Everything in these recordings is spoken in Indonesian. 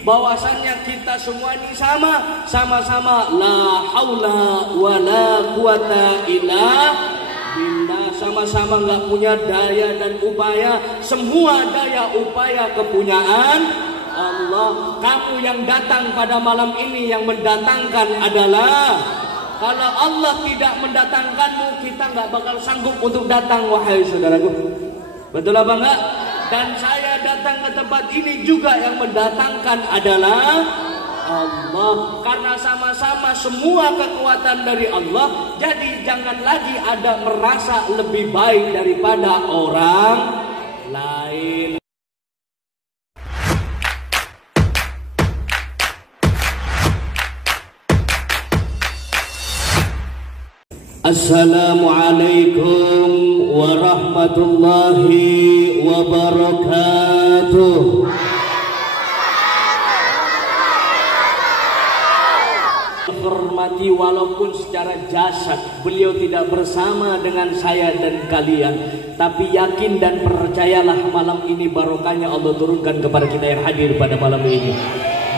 bahwasannya kita semua ini sama-sama la haula wala quwata illa billah, sama-sama nggak punya daya dan upaya, semua daya upaya kepunyaan Allah. Kamu yang datang pada malam ini yang mendatangkan adalah, kalau Allah tidak mendatangkanmu, kita nggak bakal sanggup untuk datang, wahai saudaraku. Betul apa enggak? Dan saya datang ke tempat ini juga yang mendatangkan adalah Allah. Karena sama-sama semua kekuatan dari Allah, jadi jangan lagi ada merasa lebih baik daripada orang lain. Assalamualaikum warahmatullahi wabarakatuh. Hormati walaupun secara jasad beliau tidak bersama dengan saya dan kalian, tapi yakin dan percayalah malam ini barokahnya Allah turunkan kepada kita yang hadir pada malam ini.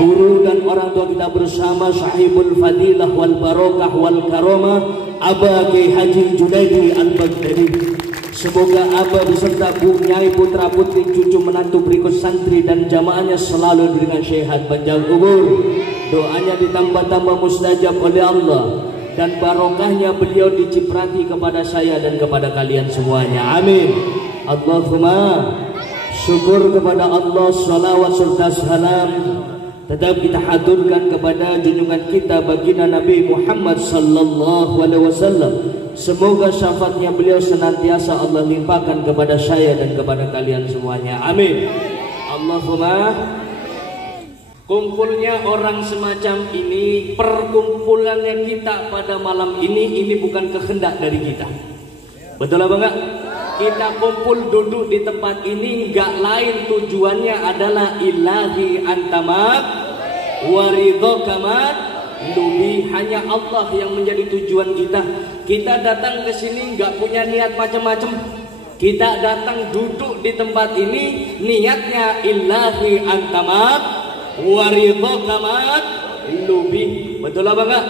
Guru dan orang tua kita bersama, sahibul fadilah wal barokah wal karamah, Aba Kiai Haji Junaidi Al-Baghdadi. Semoga Aba beserta Bu Nyai putra putri cucu menantu berikut santri dan jamaahnya selalu dengan sehat panjang umur. Doanya ditambah-tambah mustajab oleh Allah, dan barokahnya beliau diciprati kepada saya dan kepada kalian semuanya. Amin. Allahumma syukur kepada Allah, salawat serta salam tetap kita haturkan kepada junjungan kita baginda Nabi Muhammad sallallahu alaihi wasallam. Semoga syafaatnya beliau senantiasa Allah limpahkan kepada saya dan kepada kalian semuanya. Amin. Allahumma. Kumpulnya orang semacam ini, perkumpulannya kita pada malam ini bukan kehendak dari kita. Betul apa enggak? Kita kumpul duduk di tempat ini enggak lain tujuannya adalah ilahi antamat waridhokamat lubi. Hanya Allah yang menjadi tujuan kita. Kita datang ke sini enggak punya niat macam-macam. Kita datang duduk di tempat ini niatnya ilahi antamat waridhokamat lubi. Betul apa enggak?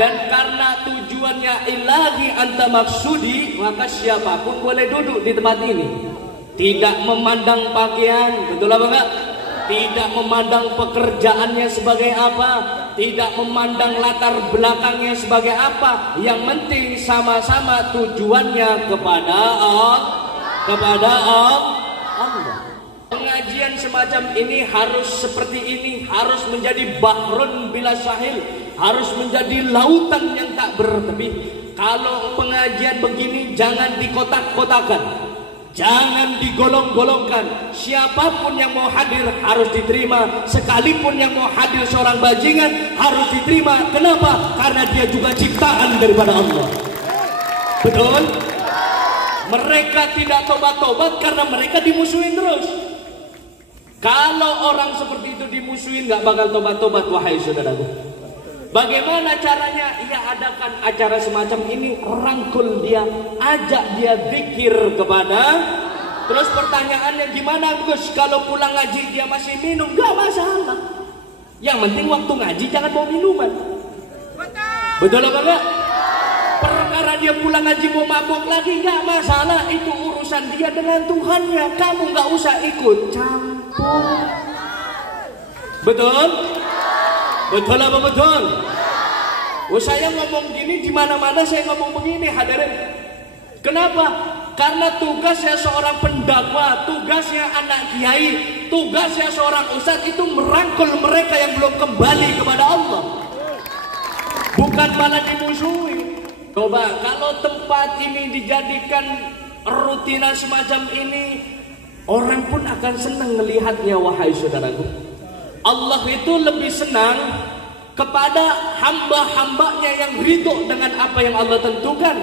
Dan karena tujuannya ilahi anta maksudi, maka siapapun boleh duduk di tempat ini. Tidak memandang pakaian, betul apa enggak? Tidak memandang pekerjaannya sebagai apa, tidak memandang latar belakangnya sebagai apa. Yang penting sama-sama tujuannya kepada Allah. Pengajian semacam ini harus seperti ini, harus menjadi bahrun bila sahil, harus menjadi lautan yang tak bertepi. Kalau pengajian begini jangan dikotak-kotakan, jangan digolong-golongkan. Siapapun yang mau hadir harus diterima, sekalipun yang mau hadir seorang bajingan harus diterima. Kenapa? Karena dia juga ciptaan daripada Allah. Betul? Mereka tidak tobat-tobat karena mereka dimusuhin terus. Kalau orang seperti itu dimusuhin nggak bakal tobat-tobat, wahai saudaraku. Bagaimana caranya? Ia adakan acara semacam ini, rangkul dia, ajak dia zikir kepada. Terus pertanyaannya gimana Gus? Kalau pulang ngaji dia masih minum, nggak masalah. Yang penting waktu ngaji jangan bawa minuman. Betul apa enggak? Perkara dia pulang ngaji mau mabuk lagi, nggak masalah. Itu urusan dia dengan Tuhannya. Kamu nggak usah ikut campur. Betul? Betul apa betul? Oh, saya ngomong gini di mana-mana saya ngomong begini, hadirin. Kenapa? Karena tugasnya seorang pendakwa, tugasnya anak kiai, tugasnya seorang ustadz itu merangkul mereka yang belum kembali kepada Allah. Bukan malah dimusuhi. Coba kalau tempat ini dijadikan rutinan semacam ini, orang pun akan senang melihatnya, wahai saudaraku. Allah itu lebih senang kepada hamba-hambanya yang ridho dengan apa yang Allah tentukan,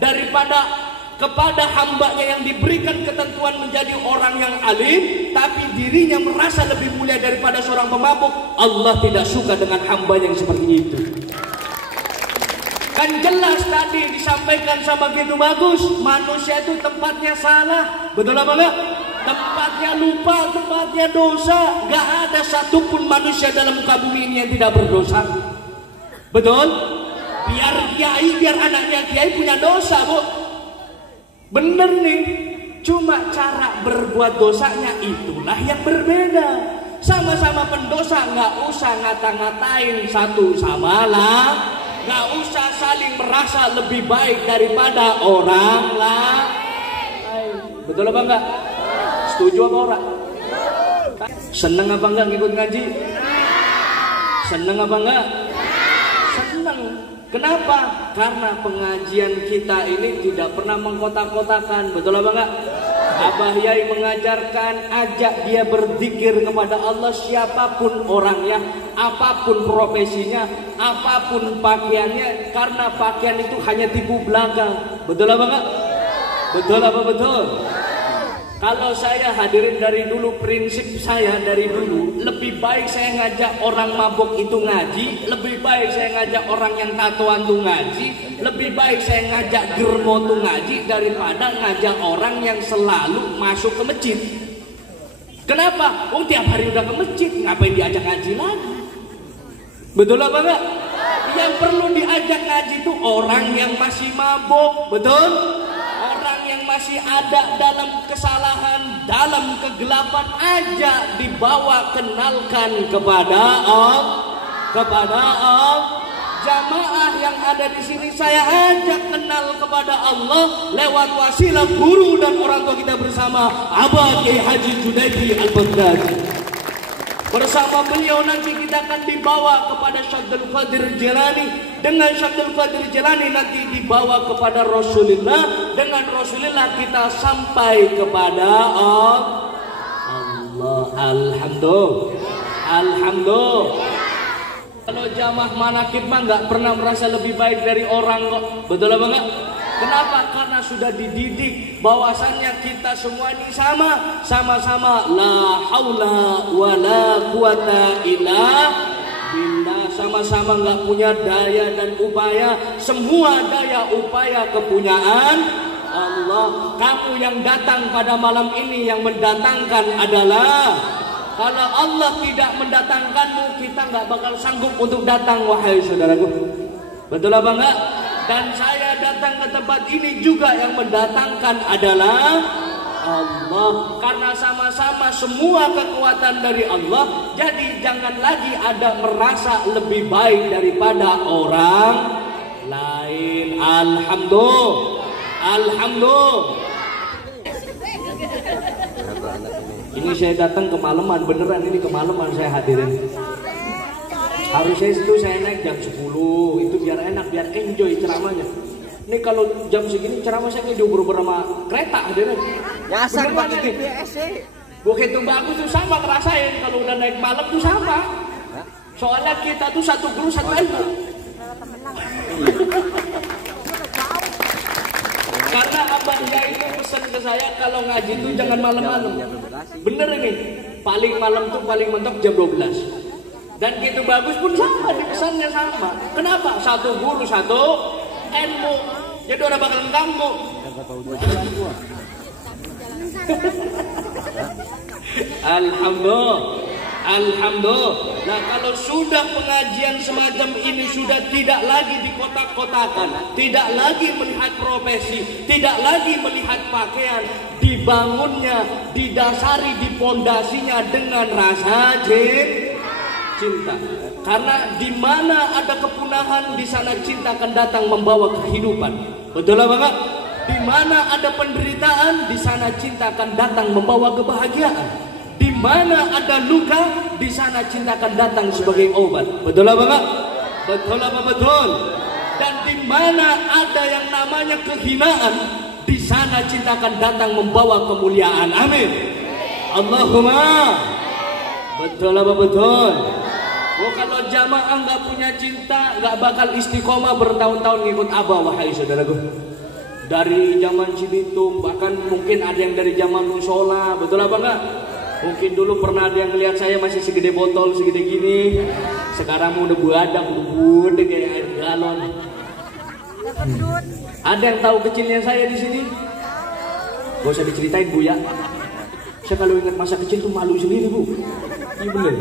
daripada kepada hambanya yang diberikan ketentuan menjadi orang yang alim tapi dirinya merasa lebih mulia daripada seorang pemabuk. Allah tidak suka dengan hamba yang seperti itu. Kan jelas tadi disampaikan sama gitu bagus, manusia itu tempatnya salah. Betul apa enggak? Tempatnya lupa, tempatnya dosa. Gak ada satupun manusia dalam muka bumi ini yang tidak berdosa. Betul? Biar kiai, biar anaknya kiai punya dosa, Bu. Bener nih. Cuma cara berbuat dosanya itulah yang berbeda. Sama-sama pendosa, gak usah ngata-ngatain satu sama lain. Gak usah saling merasa lebih baik daripada orang lain. Betul apa enggak? Setuju apa ora? Seneng apa enggak ngikut ngaji? Seneng apa enggak? Seneng. Kenapa? Karena pengajian kita ini tidak pernah mengkotak-kotakan. Betul apa enggak? Abah Yai mengajarkan, ajak dia berzikir kepada Allah siapapun orangnya, apapun profesinya, apapun pakaiannya, karena pakaian itu hanya tipu belaka. Betul apa enggak? Betul apa betul? Kalau saya hadirin dari dulu, prinsip saya dari dulu, lebih baik saya ngajak orang mabuk itu ngaji, lebih baik saya ngajak orang yang tatoan tuh ngaji, lebih baik saya ngajak germo tuh ngaji daripada ngajak orang yang selalu masuk ke masjid. Kenapa? Oh, tiap hari udah ke masjid, ngapain diajak ngaji lagi? Betul apa enggak? Yang perlu diajak ngaji itu orang yang masih mabuk, betul? Orang yang masih ada dalam kesalahan, dalam kegelapan, aja dibawa, kenalkan kepada Allah. Jamaah yang ada di sini saya ajak kenal kepada Allah lewat wasilah guru dan orang tua kita bersama, Abah Kiai Haji Junaidi Al-Baghdadi. Bersama beliau nanti kita akan dibawa kepada Syabdul Qadir Jilani. Dengan Syabdul Qadir Jilani nanti dibawa kepada Rasulullah. Dengan Rasulullah kita sampai kepada Allah. Alhamdulillah. Kalau jamaah manakib mah nggak pernah merasa lebih baik dari orang kok. Betul apa enggak? Kenapa? Karena sudah dididik bahwasannya kita semua ini sama-sama la haula wala quwata illa billah, sama-sama nggak punya daya dan upaya, semua daya upaya kepunyaan Allah. Kamu yang datang pada malam ini yang mendatangkan adalah, kalau Allah tidak mendatangkanmu, kita nggak bakal sanggup untuk datang, wahai saudaraku. Betul apa enggak? Dan saya datang ke tempat ini juga yang mendatangkan adalah Allah. Karena sama-sama semua kekuatan dari Allah. Jadi jangan lagi ada merasa lebih baik daripada orang lain. Alhamdulillah. Ini saya datang kemalaman, beneran ini kemalaman saya hadirin. Harusnya itu saya naik jam 10, itu biar enak, biar enjoy ceramahnya. Ini kalau jam segini ceramah saya kayak diuber-uber sama kereta hadirin. Nyasar pakai GPS. Begitu bagus tuh sama ngerasain kalau udah naik malam tuh sama. Soalnya kita tuh satu guru satu ilmu. Karena Abah Yai itu pesan ke saya kalau ngaji tuh jangan malam-malam. Bener ini, paling malam tuh paling mentok jam 12. Dan gitu bagus pun sama, dipesannya sama. Kenapa? Satu guru, satu ilmu. Jadi orang bakal ganggu. Alhamdulillah. Nah, kalau sudah pengajian semacam ini sudah tidak lagi di kotak-kotakan, tidak lagi melihat profesi, tidak lagi melihat pakaian, dibangunnya, didasari, dipondasinya dengan rasa cinta. Karena di mana ada kepunahan, di sana cinta akan datang membawa kehidupan. Betul apa enggak? Di mana ada penderitaan, di sana cinta akan datang membawa kebahagiaan. Di mana ada luka, di sana cinta akan datang sebagai obat. Betul apa enggak? Betul apa betul? Dan di mana ada yang namanya kehinaan, di sana cinta akan datang membawa kemuliaan. Amin. Allahumma. Betul apa betul? Oh, kalau jamaah nggak punya cinta, nggak bakal istiqomah bertahun-tahun ngikut Abah, wahai saudaraku. Dari zaman Cibitung, bahkan mungkin ada yang dari zaman musola, betul apa enggak? Mungkin dulu pernah ada yang ngelihat saya masih segede botol, segede gini. Sekarang udah buadak, udah kayak air galon. Ada yang tahu kecilnya saya di sini? Gak usah diceritain, Bu ya. Saya kalau ingat masa kecil tuh malu sendiri, Bu. Iya bener.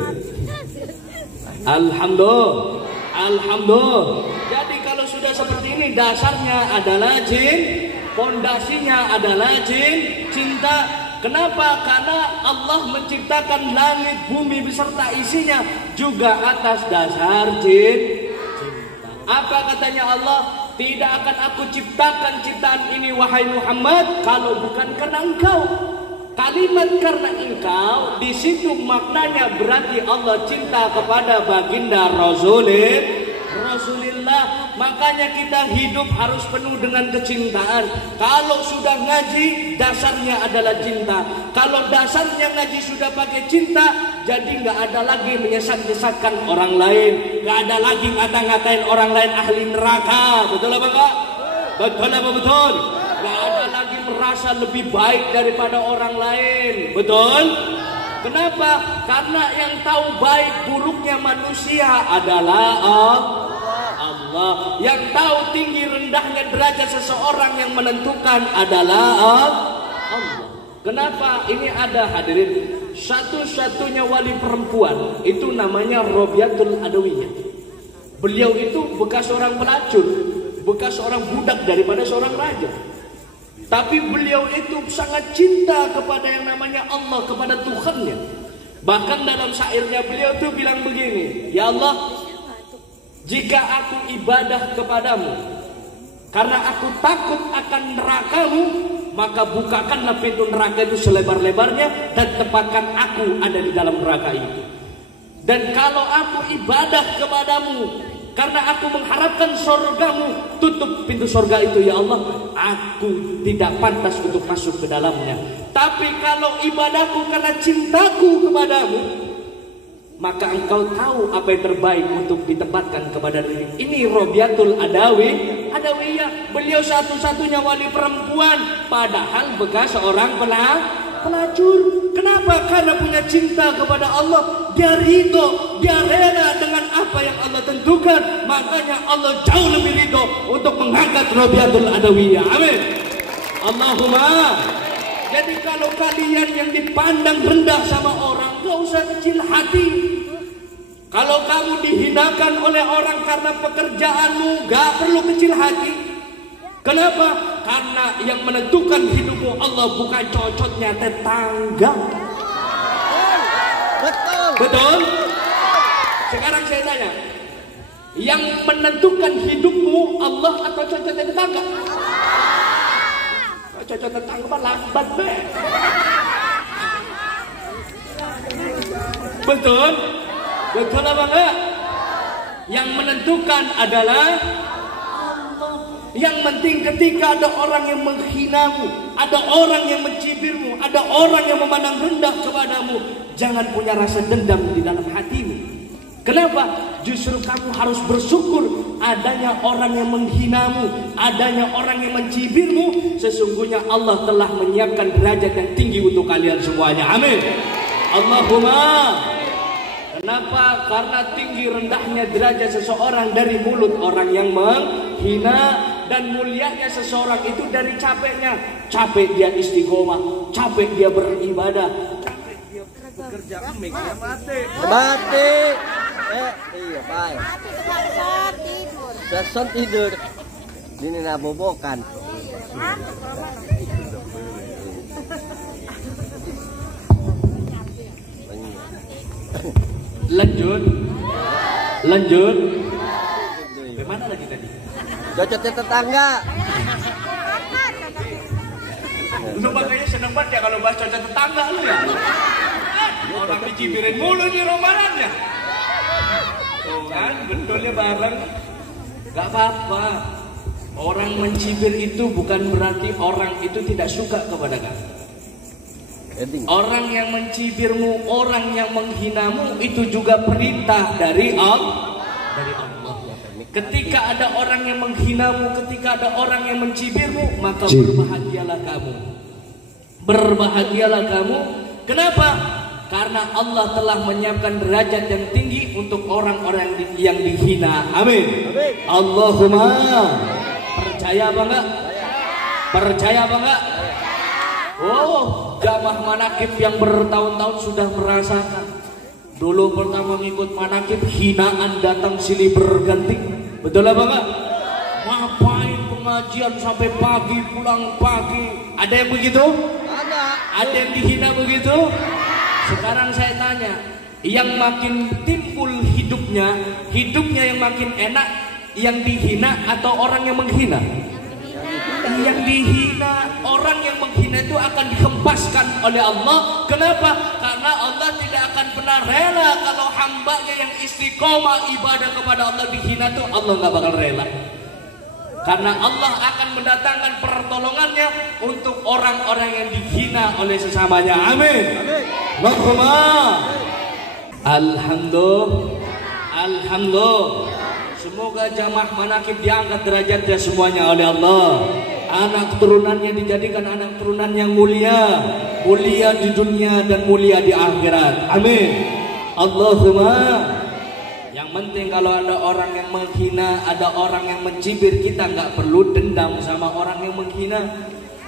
Alhamdulillah. Jadi kalau sudah seperti ini, dasarnya adalah jin, pondasinya adalah jin, cinta. Kenapa? Karena Allah menciptakan langit, bumi beserta isinya juga atas dasar jin, cinta. Apa katanya Allah? Tidak akan aku ciptakan ciptaan ini wahai Muhammad kalau bukan karena engkau. Kalimat karena engkau di situ maknanya berarti Allah cinta kepada baginda Rasulullah. Makanya kita hidup harus penuh dengan kecintaan. Kalau sudah ngaji dasarnya adalah cinta. Kalau dasarnya ngaji sudah pakai cinta, jadi nggak ada lagi menyesat-nyesatkan orang lain, nggak ada lagi ngata-ngatain orang lain ahli neraka. Betul apa enggak? Betul apa betul? Nggak ada lagi merasa lebih baik daripada orang lain. Betul? Kenapa? Karena yang tahu baik buruknya manusia adalah Allah. Yang tahu tinggi rendahnya derajat seseorang yang menentukan adalah Allah. Kenapa? Ini ada hadirin, satu-satunya wali perempuan itu namanya Robiatul Adawiyah. Beliau itu bekas seorang pelacur, bekas seorang budak daripada seorang raja. Tapi beliau itu sangat cinta kepada yang namanya Allah, kepada Tuhannya. Bahkan dalam syairnya beliau itu bilang begini, ya Allah, jika aku ibadah kepadamu karena aku takut akan nerakamu, maka bukakanlah pintu neraka itu selebar-lebarnya dan tempatkan aku ada di dalam neraka itu. Dan kalau aku ibadah kepadamu karena aku mengharapkan surgamu, tutup pintu surga itu ya Allah. Aku tidak pantas untuk masuk ke dalamnya. Tapi kalau ibadahku karena cintaku kepadamu, maka engkau tahu apa yang terbaik untuk ditempatkan kepada diri. Ini Robiatul Adawiyah. Beliau satu-satunya wali perempuan, padahal bekas seorang pelacur. Kenapa? Karena punya cinta kepada Allah. Dia ridho, dia rela dengan apa yang Allah tentukan. Makanya Allah jauh lebih ridho untuk mengangkat Robiatul Adawiyah. Amin. Allahumma. Jadi kalau kalian yang dipandang rendah sama orang, gak usah kecil hati. Kalau kamu dihinakan oleh orang karena pekerjaanmu, gak perlu kecil hati. Kenapa? Karena yang menentukan hidupmu Allah, bukan cocotnya tetangga. Betul? Sekarang saya tanya, yang menentukan hidupmu Allah atau cocotnya tetangga? Cocok tetangga mah lambat be. Betul? Betul apa enggak? Yang menentukan adalah Allah. Yang penting ketika ada orang yang menghinamu, ada orang yang mencibirmu, ada orang yang memandang rendah kepadamu, jangan punya rasa dendam di dalam hatimu. Kenapa? Justru kamu harus bersyukur adanya orang yang menghinamu, adanya orang yang mencibirmu. Sesungguhnya Allah telah menyiapkan derajat yang tinggi untuk kalian semuanya. Amin. Allahumma. Kenapa? Karena tinggi rendahnya derajat seseorang dari mulut orang yang menghina, dan mulianya seseorang itu dari capeknya. Capek dia istiqomah, capek dia beribadah, capek dia bekerja, mati. Iya baik. Seson tidur. Ini nabobokan. Lanjut. Bagaimana lagi tadi? Cocoknya tetangga. Lu makanya seneng banget ya kalau bahas cocok tetangga lu ya. Orang dicibirin mulu di romanannya. Tuh kan, betulnya bareng. Gak apa-apa. Orang mencibir itu bukan berarti orang itu tidak suka kepada kamu. Orang yang mencibirmu, orang yang menghinamu, itu juga perintah dari Allah. Ketika ada orang yang menghinamu, ketika ada orang yang mencibirmu, maka berbahagialah kamu. Berbahagialah kamu. Kenapa? Karena Allah telah menyiapkan derajat yang tinggi untuk orang-orang yang dihina. Amin. Allahumma. Percaya apa enggak? Percaya apa enggak? Oh, jamaah manakib yang bertahun-tahun sudah merasakan. Dulu pertama ngikut manakib, hinaan datang silih berganti. Betul apa enggak? Ngapain pengajian sampai pagi, pulang pagi? Ada yang begitu? Ada yang dihina begitu? Sekarang saya tanya, yang makin timbul hidupnya yang makin enak, yang dihina atau orang yang menghina? Yang dihina, orang yang menghina itu akan dihempaskan oleh Allah. Kenapa? Karena Allah tidak akan pernah rela kalau hambanya yang istiqomah ibadah kepada Allah dihina tuh, Allah nggak bakal rela. Karena Allah akan mendatangkan pertolongannya untuk orang-orang yang dihina oleh sesamanya. Amin. Allahumma. Alhamdulillah. Semoga jamaah manakib diangkat derajatnya semuanya oleh Allah. Anak turunannya dijadikan anak turunan yang mulia, mulia di dunia dan mulia di akhirat. Amin. Allahumma. Yang penting kalau ada orang yang menghina, ada orang yang mencibir, kita nggak perlu dendam sama orang yang menghina.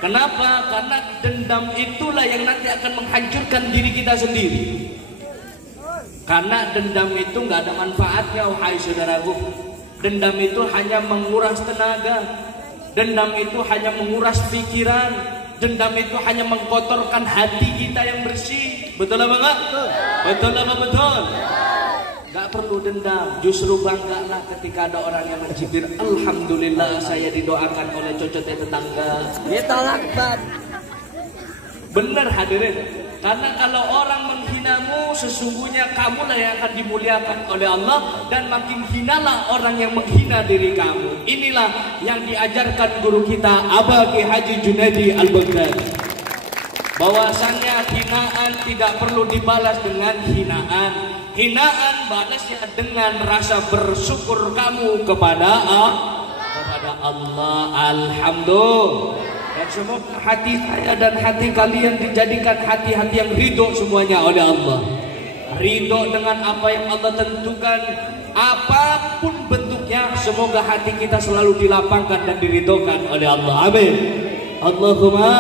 Kenapa? Karena dendam itulah yang nanti akan menghancurkan diri kita sendiri. Karena dendam itu nggak ada manfaatnya, wahai saudaraku. Dendam itu hanya menguras tenaga. Dendam itu hanya menguras pikiran. Dendam itu hanya mengkotorkan hati kita yang bersih. Betul apa enggak? Betul apa betul? Gak perlu dendam. Justru banggalah ketika ada orang yang mencibir. Alhamdulillah saya didoakan oleh cocotnya tetangga. Ditolak, Bab. Benar hadirin. Karena kalau orang menghinamu, sesungguhnya kamulah yang akan dimuliakan oleh Allah. Dan makin hinalah orang yang menghina diri kamu. Inilah yang diajarkan guru kita Aba Ki Haji Junaidi Al-Baghdadi, bahwasannya hinaan tidak perlu dibalas dengan hinaan. Hinaan balasnya dengan rasa bersyukur kamu kepada Allah. Alhamdulillah. Dan semoga hati saya dan hati kalian dijadikan hati-hati yang ridho semuanya oleh Allah. Ridho dengan apa yang Allah tentukan, apapun bentuknya. Semoga hati kita selalu dilapangkan dan diridhokan oleh Allah. Amin. Allahumma.